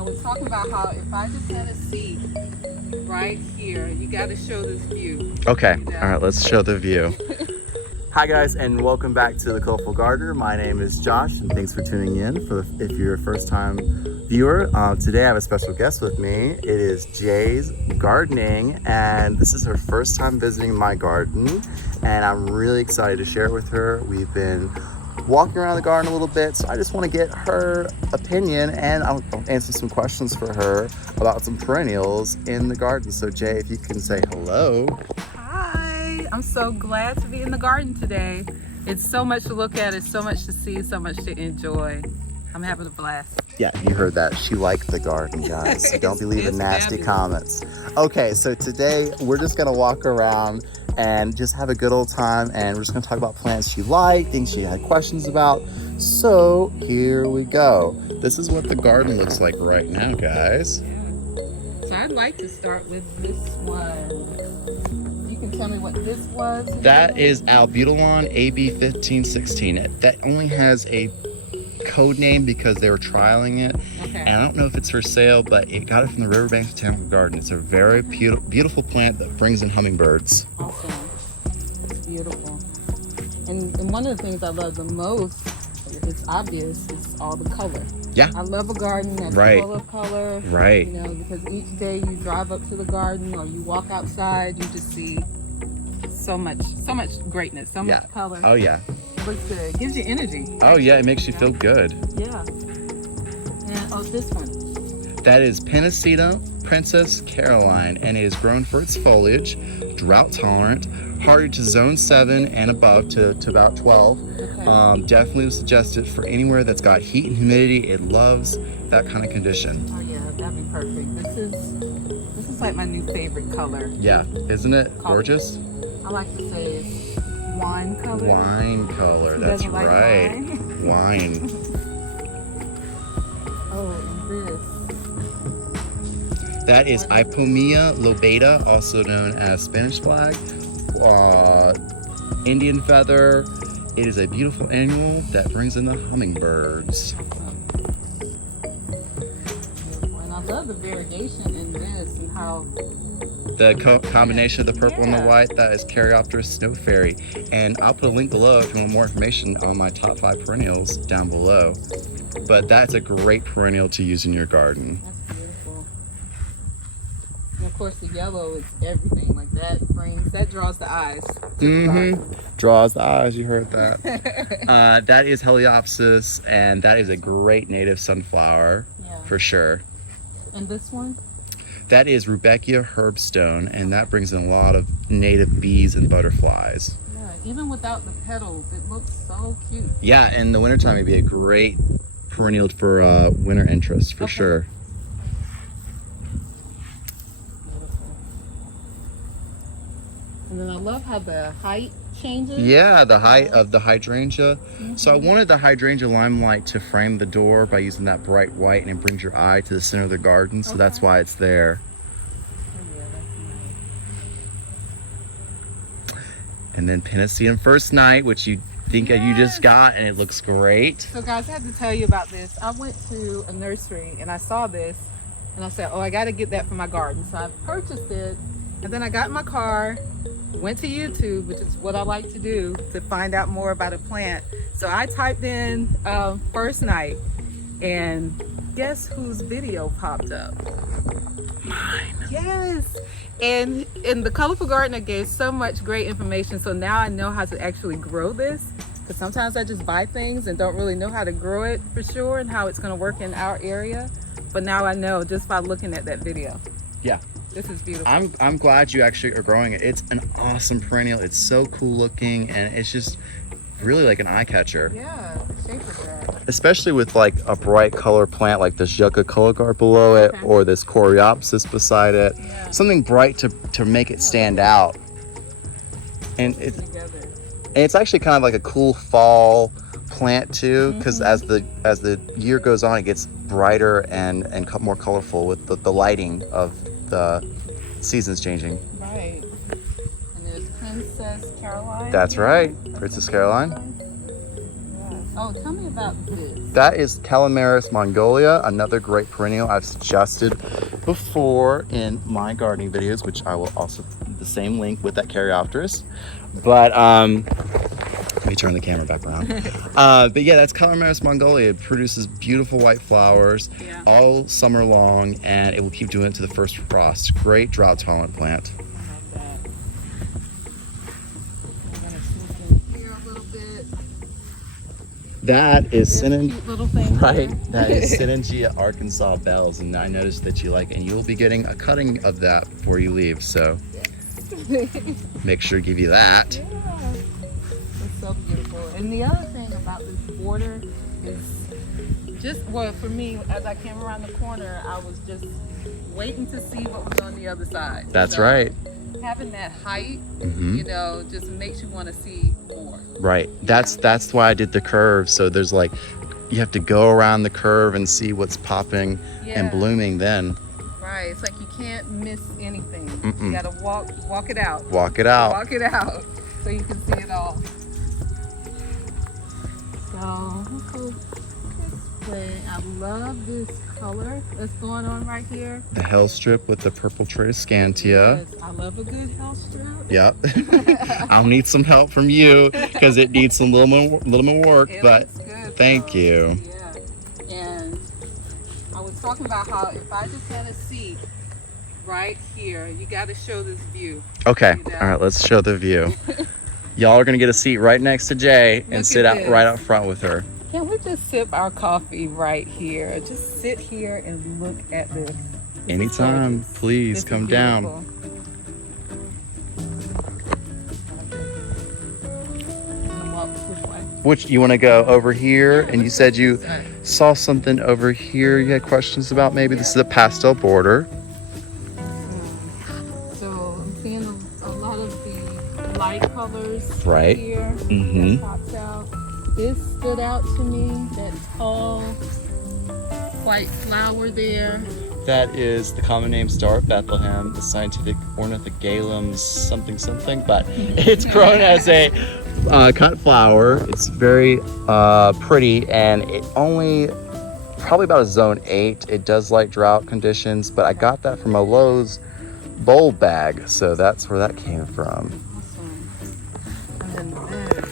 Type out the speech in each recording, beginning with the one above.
I was talking about how if I just had a seat right here, you got to show this view. Okay, You know? all right, let's show the view. Hi guys, and welcome back to The Colorful Gardener. My name is Josh, and thanks for tuning in. If you're a first-time viewer, today I have a special guest with me. It is Jay's Gardening, and this is her first time visiting my garden, and I'm really excited to share it with her. We've been walking around the garden a little bit, so I just want to get her opinion, and I'll answer some questions for her about some perennials in the garden. So Jay, if you can say hello. Hi, I'm so glad to be in the garden today. It's so much to look at, it's so much to see, so much to enjoy. I'm having a blast. Yeah, you heard that. She liked the garden, guys. So don't be leaving nasty comments. Okay, so today we're just gonna walk around and just have a good old time, and we're just gonna talk about plants she liked, things she had questions about. So here we go. This is what the garden looks like right now, guys. Yeah. So I'd like to start with this one. You can tell me what this was. That is Albutilon AB1516. That only has a code name because they were trialing it. Okay. And I don't know if it's for sale, but it got it from the Riverbanks Botanical Garden. It's a very beautiful plant that brings in hummingbirds. Awesome. It's beautiful. And one of the things I love the most, it's obvious, is all the color. Yeah. I love a garden that's full of color. Right. You know, because each day you drive up to the garden or you walk outside, you just see so much greatness, so much color. Oh yeah. It looks good. It gives you energy. Oh yeah, it makes you feel good. Yeah. And this one. That is Pennisetum Princess Caroline, and it is grown for its foliage, drought tolerant, hardy to zone 7 and above to about 12. Okay. Definitely would suggest it for anywhere that's got heat and humidity. It loves that kind of condition. Oh yeah, that'd be perfect. This is like my new favorite color. Yeah, isn't it gorgeous? I like to say it's wine color. Wine color, Who that's doesn't like right. wine? Wine. Oh, and this. That is Ipomea lobata, also known as Spanish flag, Indian feather. It is a beautiful annual that brings in the hummingbirds. And I love the variegation in this and how The combination of the purple and the white, that is Caryopteris snow fairy. And I'll put a link below if you want more information on my top 5 perennials down below. But that's a great perennial to use in your garden. That's beautiful. And of course the yellow is everything. Like that draws the eyes. Draws the eyes, you heard that. That is Heliopsis, and that is a great native sunflower for sure. And this one? That is Rudbeckia herbstone, and that brings in a lot of native bees and butterflies. Yeah, even without the petals, it looks so cute. Yeah, in the wintertime, it'd be a great perennial for winter interest, for sure. And then I love how the height changes. Yeah, the height of the hydrangea. So I wanted the hydrangea limelight to frame the door by using that bright white, and it brings your eye to the center of the garden, so that's why it's there. Oh, yeah, that's nice. And then Pennisetum First Night, which you think you just got, and it looks great. So guys, I have to tell you about this. I went to a nursery and I saw this and I said, oh, I got to get that for my garden. So I purchased it, and then I got in my car, went to YouTube, which is what I like to do to find out more about a plant. So I typed in First Night, and guess whose video popped up? Mine. Yes. And the Colorful Gardener gave so much great information. So now I know how to actually grow this, because sometimes I just buy things and don't really know how to grow it for sure and how it's going to work in our area. But now I know just by looking at that video. Yeah. This is beautiful. I'm glad you actually are growing it. It's an awesome perennial. It's so cool looking, and it's just really like an eye catcher. Yeah, the shape of that. Especially with like a bright color plant like this Yucca Colocart below it, or this Coreopsis beside it. Yeah. Something bright to make it stand out. And it's actually kind of like a cool fall plant too, because as the year goes on, it gets brighter and more colorful with the lighting of the seasons changing. Right. And there's Princess Caroline. That's right, Princess Caroline. Yeah. Oh, tell me about this. That is Calamaris Mongolia, another great perennial I've suggested before in my gardening videos, which I will also the same link with that Caryopteris. But let me turn the camera back around. But yeah, that's Calamaris Mongolia. It produces beautiful white flowers all summer long, and it will keep doing it to the first frost. Great drought tolerant plant. That is right. That is Sinangia Arkansas bells, and I noticed that you like it, and you will be getting a cutting of that before you leave. So make sure to give you that. Yeah, it's so beautiful. And the other thing about this border is just, well, for me, as I came around the corner, I was just waiting to see what was on the other side. That's right. Having that height, you know, just makes you want to see more. Right. That's why I did the curve. So there's like, you have to go around the curve and see what's popping and blooming then. Right. It's like you can't miss anything. You gotta walk it out. Walk it out. Walk it out so you can see it all. So let's go this way. I love this color that's going on right here. The hell strip with the purple Tradescantia. Yes, I love a good house strip. Yep. I'll need some help from you because it needs some little more work, but thank you. Yeah. And I was talking about how if I just had a seat right here, you got to show this view. Okay. All right, let's show the view. Y'all are going to get a seat right next to Jay and sit out right out front with her. Can we just sip our coffee right here? Just sit here and look at this. Anytime, please come down. Which you want to go over here? And you said you saw something over here you had questions about. Maybe this is a pastel border. So I'm seeing a lot of the light colors here. That pops out. This stood out to me, that tall white flower there. That is the common name Star of Bethlehem, the scientific Ornithogalum something, but it's grown as a cut flower. It's very pretty, and it only probably about a zone 8. It does like drought conditions, but I got that from a Lowe's bulb bag, so that's where that came from. Awesome. And then this,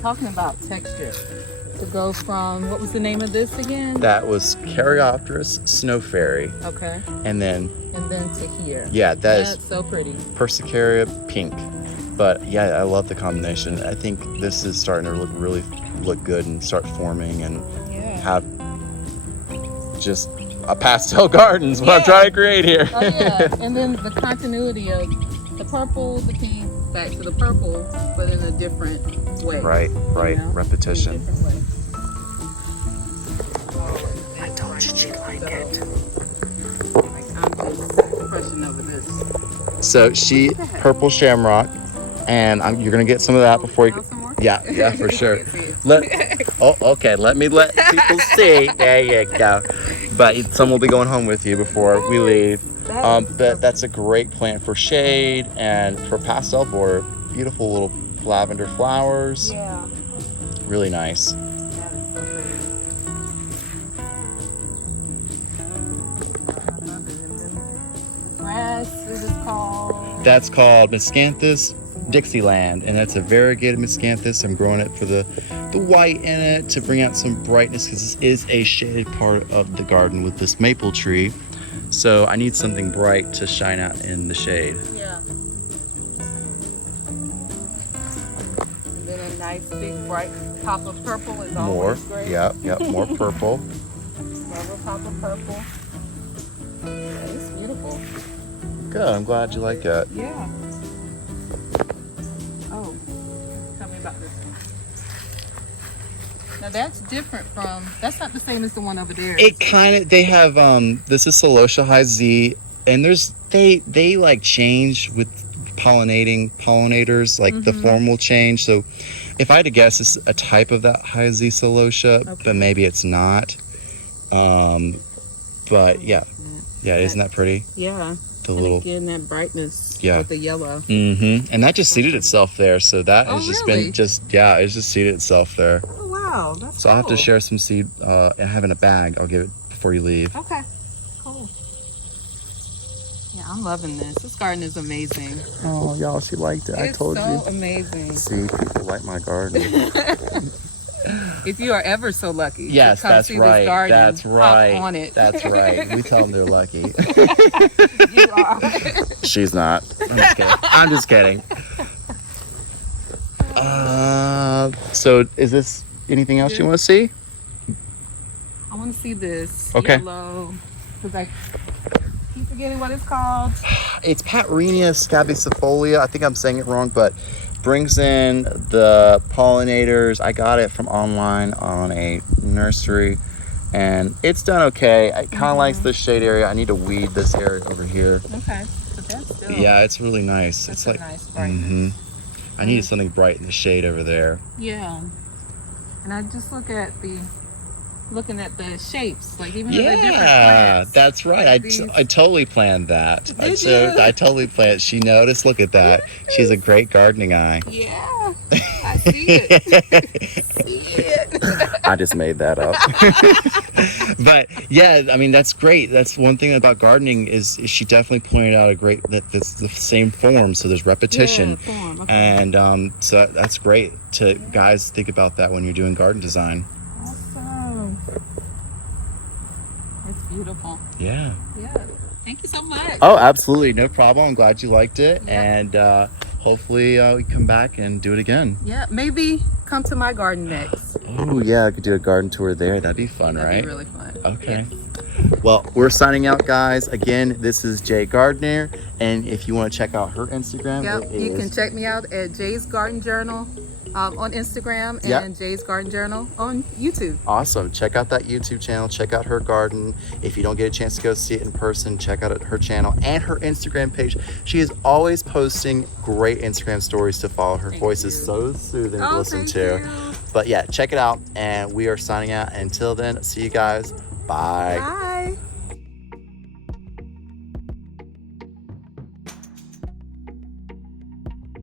talking about texture, to go from, what was the name of this again? That was Caryopteris Snow Fairy. Okay. And then to here. Yeah, that's so pretty. Persicaria pink. But yeah, I love the combination. I think this is starting to really look good and start forming and have just a pastel garden is what I'm trying to create here. Oh yeah, and then the continuity of the purple, the pink, back to the purple, but in a different way. Right, you know? Repetition. I told you she'd like it. I'm just crushing over this. So purple shamrock, and you're gonna get some of that before you. Yeah, for sure. Okay. Let me let people see. There you go. But some will be going home with you before we leave. But that's a great plant for shade and for pastel border. Beautiful little lavender flowers. Yeah. Really nice. That is so pretty. Grass, it is called. That's called Miscanthus Dixieland, and that's a variegated miscanthus. I'm growing it for the white in it to bring out some brightness, because this is a shaded part of the garden with this maple tree. So I need something bright to shine out in the shade. Yeah. And then a nice big bright pop of purple is always great. Yep, more purple. Love a pop of purple. Yeah, it's beautiful. Good, I'm glad you like it. Yeah. Oh, tell me about this one. Now that's different from, that's not the same as the one over there. They have, this is Celosia High Z, and they like change with pollinators, like the form will change. So if I had to guess, it's a type of that High Z Celosia, but maybe it's not. But yeah, isn't that pretty? Yeah. The little, again, that brightness with the yellow. And that just seeded itself there. So that has just been it's just seeded itself there. Oh wow. Wow, that's So I'll have to cool. share some seed. I have in a bag. I'll give it before you leave. Okay, cool. Yeah, I'm loving this. This garden is amazing. Oh, y'all, she liked it. I told you. It's so amazing. See, people like my garden. If you are ever so lucky Yes, to come that's see right. this garden, That's right. hop on it. That's right. We tell them they're lucky. You are. She's not. I'm just kidding. So is this anything else you want to see? I want to see this Okay. yellow, because I keep forgetting what it's called. It's Patrinia scabicefolia. I think I'm saying it wrong, but brings in the pollinators. I got it from online on a nursery, and it's done okay. It kind of likes the shade area. I need to weed this area over here. Okay, but that's still. Yeah, it's really nice. That's It's a like nice brightness. I needed something bright in the shade over there. Yeah, and I just looking at the shapes, like even the different Yeah, plants. that's right. Like I totally planned that. I you? totally planned. She noticed. Look at that. She has a great gardening eye. Yeah, I see it. See it. I just made that up. But yeah, I mean, that's great. That's one thing about gardening is she definitely pointed out that it's the same form, so there's repetition. Yeah, form, okay. And so that's great to guys think about that when you're doing garden design. Awesome. It's beautiful. Yeah. Yeah. Thank you so much. Oh, absolutely. No problem. I'm glad you liked it. Yeah. And hopefully we come back and do it again. Yeah, maybe come to my garden next. Oh, yeah. I could do a garden tour there. That'd be fun, That'd right? be really fun. Okay. Yes. Well, we're signing out, guys. Again, this is Jay Gardner. And if you want to check out her Instagram, Yep, it you is... can check me out at JaysGardenJournal on Instagram and Yep. JaysGardenJournal on YouTube. Awesome. Check out that YouTube channel. Check out her garden. If you don't get a chance to go see it in person, check out her channel and her Instagram page. She is always posting great Instagram stories to follow. Her voice is so soothing to listen to. But yeah, check it out. And we are signing out. Until then, see you guys. Bye. Bye.